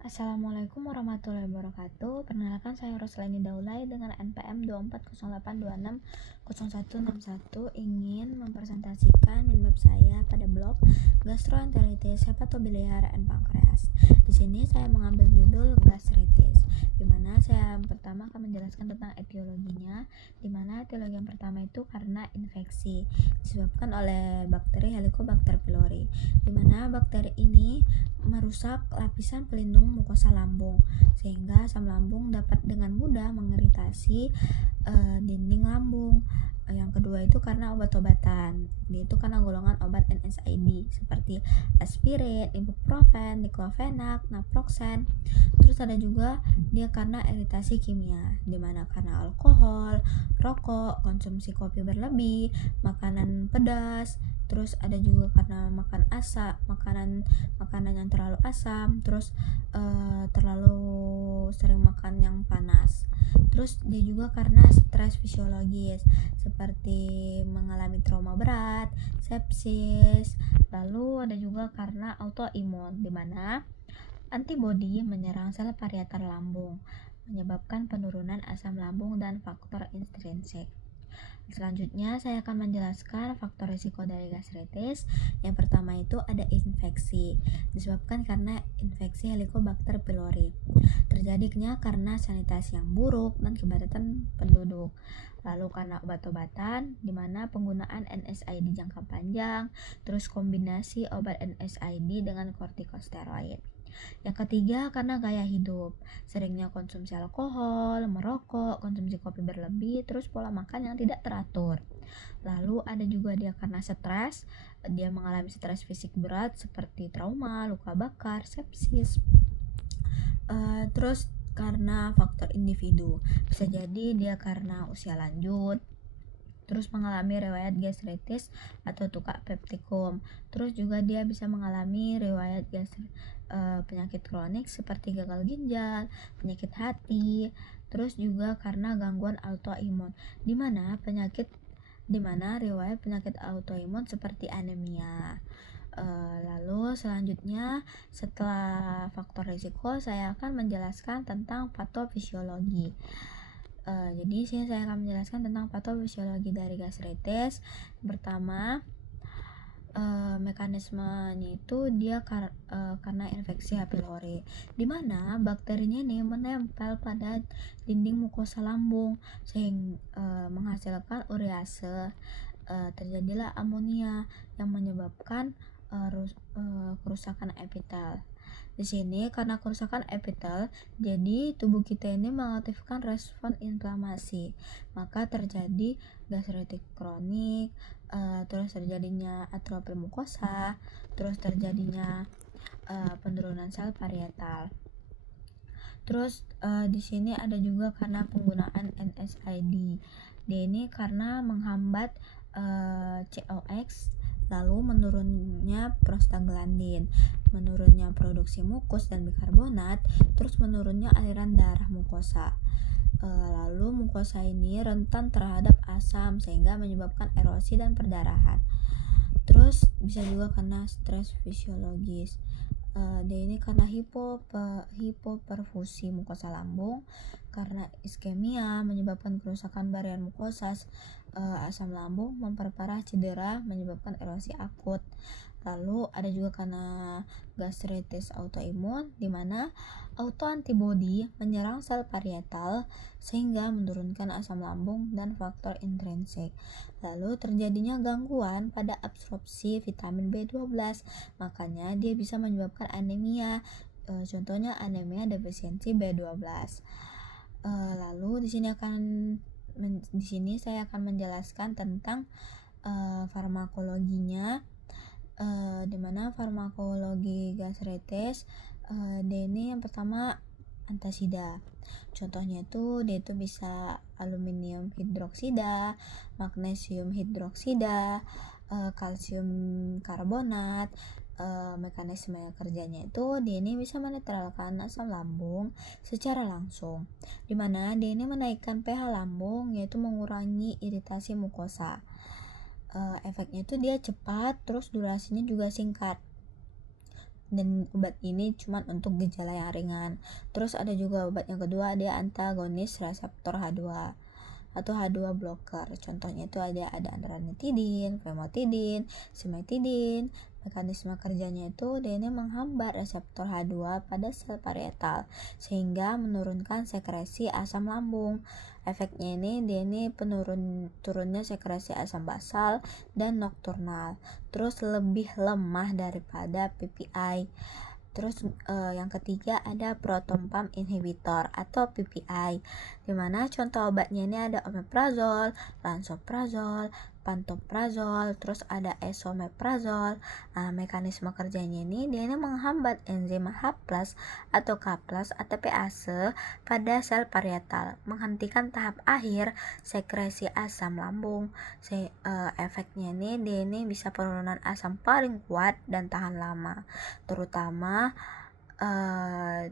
Assalamualaikum warahmatullahi wabarakatuh. Perkenalkan, saya Roslani Daulay dengan NPM 2408260161 ingin mempresentasikan minbab saya pada blog Gastroenteritis, Hepatobiliar and Pankreas. Di sini saya mengambil judul gastritis, di mana saya pertama akan menjelaskan tentang etiologinya, di mana etiologi yang pertama itu karena infeksi disebabkan oleh bakteri Helicobacter pylori, di mana bakteri ini merusak lapisan pelindung mukosa lambung sehingga asam lambung dapat dengan mudah mengiritasi dinding lambung. Yang kedua itu karena obat-obatan, yaitu karena golongan obat NSAID seperti aspirin, ibuprofen, diclofenac, naproxen. Terus ada juga dia karena iritasi kimia, dimana karena alkohol, rokok, konsumsi kopi berlebih, makanan pedas. Terus ada juga karena makan asam, makanan yang terlalu asam, terus terlalu sering makan yang panas. Terus dia juga karena stres fisiologis seperti mengalami trauma berat, sepsis. Lalu ada juga karena autoimun, di mana antibodi menyerang sel parietal lambung, menyebabkan penurunan asam lambung dan faktor intrinsik. Selanjutnya saya akan menjelaskan faktor risiko dari gastritis. Yang pertama itu ada infeksi, disebabkan karena infeksi Helicobacter pylori. Terjadinya karena sanitasi yang buruk dan kepadatan penduduk. Lalu karena obat-obatan, di mana penggunaan NSAID jangka panjang, terus kombinasi obat NSAID dengan kortikosteroid. Yang ketiga karena gaya hidup, seringnya konsumsi alkohol, merokok, konsumsi kopi berlebih, terus pola makan yang tidak teratur. Lalu ada juga dia karena stres, dia mengalami stres fisik berat seperti trauma, luka bakar, sepsis. Terus karena faktor individu, bisa jadi dia karena usia lanjut, terus mengalami riwayat gastritis atau tukak peptikum. Terus juga dia bisa mengalami riwayat penyakit kronik seperti gagal ginjal, penyakit hati. Terus juga karena gangguan autoimun, di mana riwayat penyakit autoimun seperti anemia. Lalu selanjutnya, setelah faktor risiko, saya akan menjelaskan tentang patofisiologi. Jadi sini saya akan menjelaskan tentang patofisiologi dari gastritis. Pertama, mekanismenya itu dia karena infeksi H. pylori, di mana bakterinya ini menempel pada dinding mukosa lambung sehingga menghasilkan urease. Terjadilah amonia yang menyebabkan kerusakan epitel. Di sini karena kerusakan epitel, jadi tubuh kita ini mengaktifkan respon inflamasi, maka terjadi gastritis kronik, terus terjadinya atrofi mukosa, terus terjadinya penurunan sel parietal. Terus di sini ada juga karena penggunaan NSAID. Dia ini karena menghambat COX, lalu menurunnya prostaglandin, menurunnya produksi mukus dan bikarbonat, terus menurunnya aliran darah mukosa. Lalu mukosa ini rentan terhadap asam sehingga menyebabkan erosi dan perdarahan. Terus bisa juga karena stres fisiologis. Dia ini karena hipoperfusi mukosa lambung, karena iskemia menyebabkan kerusakan barier mukosa, asam lambung memperparah cedera menyebabkan erosi akut. Lalu ada juga karena gastritis autoimun, di mana autoantibodi menyerang sel parietal sehingga menurunkan asam lambung dan faktor intrinsik. Lalu terjadinya gangguan pada absorpsi vitamin B12, makanya dia bisa menyebabkan anemia. Contohnya anemia defisiensi B12. Lalu di sini saya akan menjelaskan tentang farmakologinya, di mana farmakologi gastritis. Dia ini yang pertama antasida. Contohnya dia itu bisa aluminium hidroksida, magnesium hidroksida, kalsium karbonat. Mekanisme kerjanya itu dia ini bisa menetralkan asam lambung secara langsung, dimana dia ini menaikkan pH lambung, yaitu mengurangi iritasi mukosa. Efeknya itu dia cepat, terus durasinya juga singkat. dan obat ini cuma untuk gejala yang ringan. Terus ada juga obat yang kedua, dia antagonis reseptor H2 atau H2 blocker. Contohnya itu ada ranitidin, famotidin, simetidin. Mekanisme kerjanya itu dia ini menghambat reseptor H2 pada sel parietal sehingga menurunkan sekresi asam lambung. Efeknya ini dia ini turunnya sekresi asam basal dan nokturnal. Terus lebih lemah daripada PPI. Terus yang ketiga ada proton pump inhibitor atau PPI, dimana contoh obatnya ini ada omeprazol, lansoprazol, pantoprazol, terus ada esomeprazol. Mekanisme kerjanya ini dia ini menghambat enzim H+ atau K+ ATPase pada sel parietal, menghentikan tahap akhir sekresi asam lambung. Efeknya ini dia ini bisa penurunan asam paling kuat dan tahan lama, terutama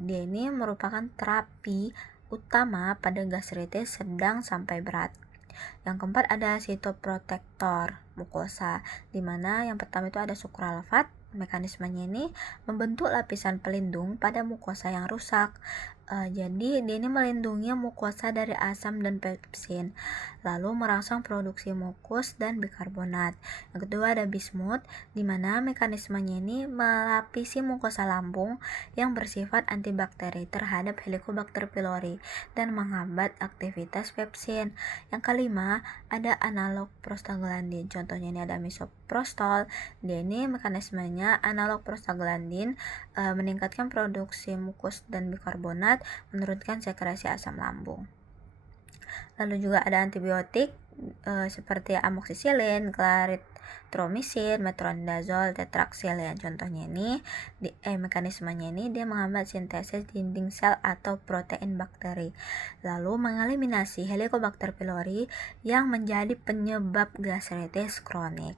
dia ini merupakan terapi utama pada gastritis sedang sampai berat. Yang keempat ada sitoprotektor mukosa, dimana yang pertama itu ada sukralfat. Mekanismenya ini membentuk lapisan pelindung pada mukosa yang rusak. Jadi dia ini melindungi mukosa dari asam dan pepsin, lalu merangsang produksi mukus dan bikarbonat. Yang kedua ada bismut, dimana mekanismenya ini melapisi mukosa lambung yang bersifat antibakteri terhadap Helicobacter pylori dan menghambat aktivitas pepsin. Yang kelima ada analog prostaglandin, contohnya ini ada misoprostol. Dia ini mekanismenya analog prostaglandin, meningkatkan produksi mukus dan bikarbonat, menurunkan sekresi asam lambung. Lalu juga ada antibiotik seperti amoxicillin, clarithromycin, metronidazole, tetraxylin. Contohnya ini mekanismenya ini dia menghambat sintesis dinding sel atau protein bakteri, lalu mengeliminasi Helicobacter pylori yang menjadi penyebab gastritis kronik.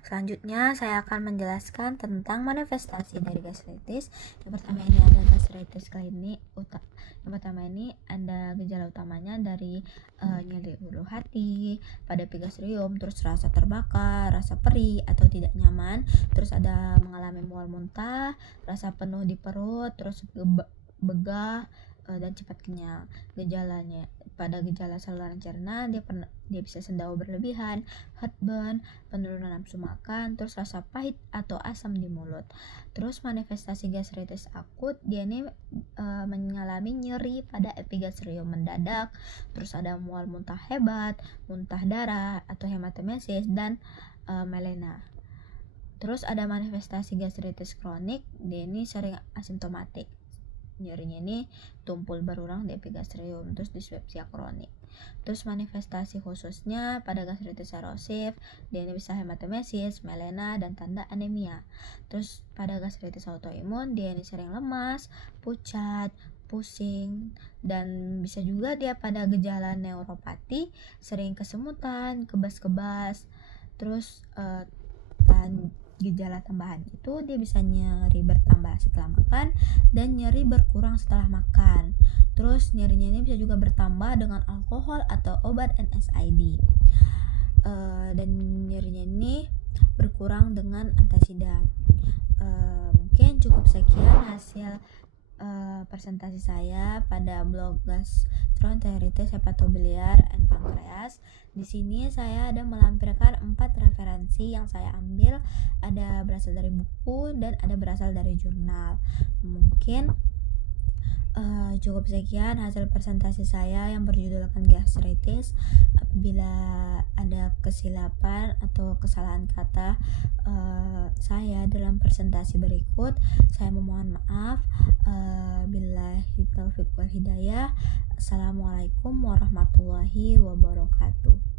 Selanjutnya saya akan menjelaskan tentang manifestasi dari gastritis. Yang pertama ini ada gastritis klinik. Yang pertama ini ada gejala utamanya dari nyeri ulu hati, pada epigastrium, terus rasa terbakar, rasa perih atau tidak nyaman, terus ada mengalami mual muntah, rasa penuh di perut, terus begah dan cepat kenyang. Gejalanya pada gejala saluran cerna dia bisa sendawa berlebihan, heartburn, penurunan nafsu makan, terus rasa pahit atau asam di mulut. Terus manifestasi gastritis akut dia ini mengalami nyeri pada epigastrium mendadak, terus ada mual muntah hebat, muntah darah atau hematemesis dan melena. Terus ada manifestasi gastritis kronik, dia ini sering asimptomatik. Nyerinya ini tumpul berulang di epigastrium, terus dispepsia kronik. Terus manifestasi khususnya pada gastritis erosif, dia ini bisa hematemesis, melena, dan tanda anemia. Terus pada gastritis autoimun, dia ini sering lemas, pucat, pusing, dan bisa juga dia pada gejala neuropati, sering kesemutan, kebas-kebas. Terus gejala tambahan itu dia bisa nyeri bertambah setelah makan dan nyeri berkurang setelah makan. Terus nyerinya ini bisa juga bertambah dengan alkohol atau obat NSAID, dan nyerinya ini berkurang dengan antasida. Mungkin cukup sekian hasil presentasi saya pada blog Gastroenteritis Hepatobiliar and Pankreas. Di sini saya ada melampirkan 4 referensi yang saya ambil, ada berasal dari buku dan ada berasal dari jurnal. Mungkin cukup sekian hasil presentasi saya yang berjudulkan gastritis. Apabila ada kesilapan atau kesalahan kata saya dalam presentasi berikut, saya memohon maaf. Billahi taufiq wal hidayah. Assalamualaikum warahmatullahi wabarakatuh.